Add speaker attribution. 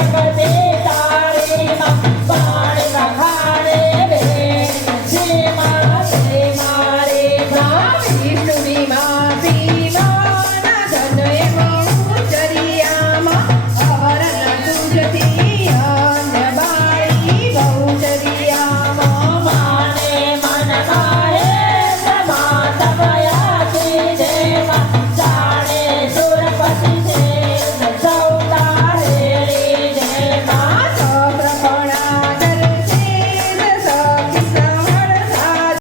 Speaker 1: Yeah, baby.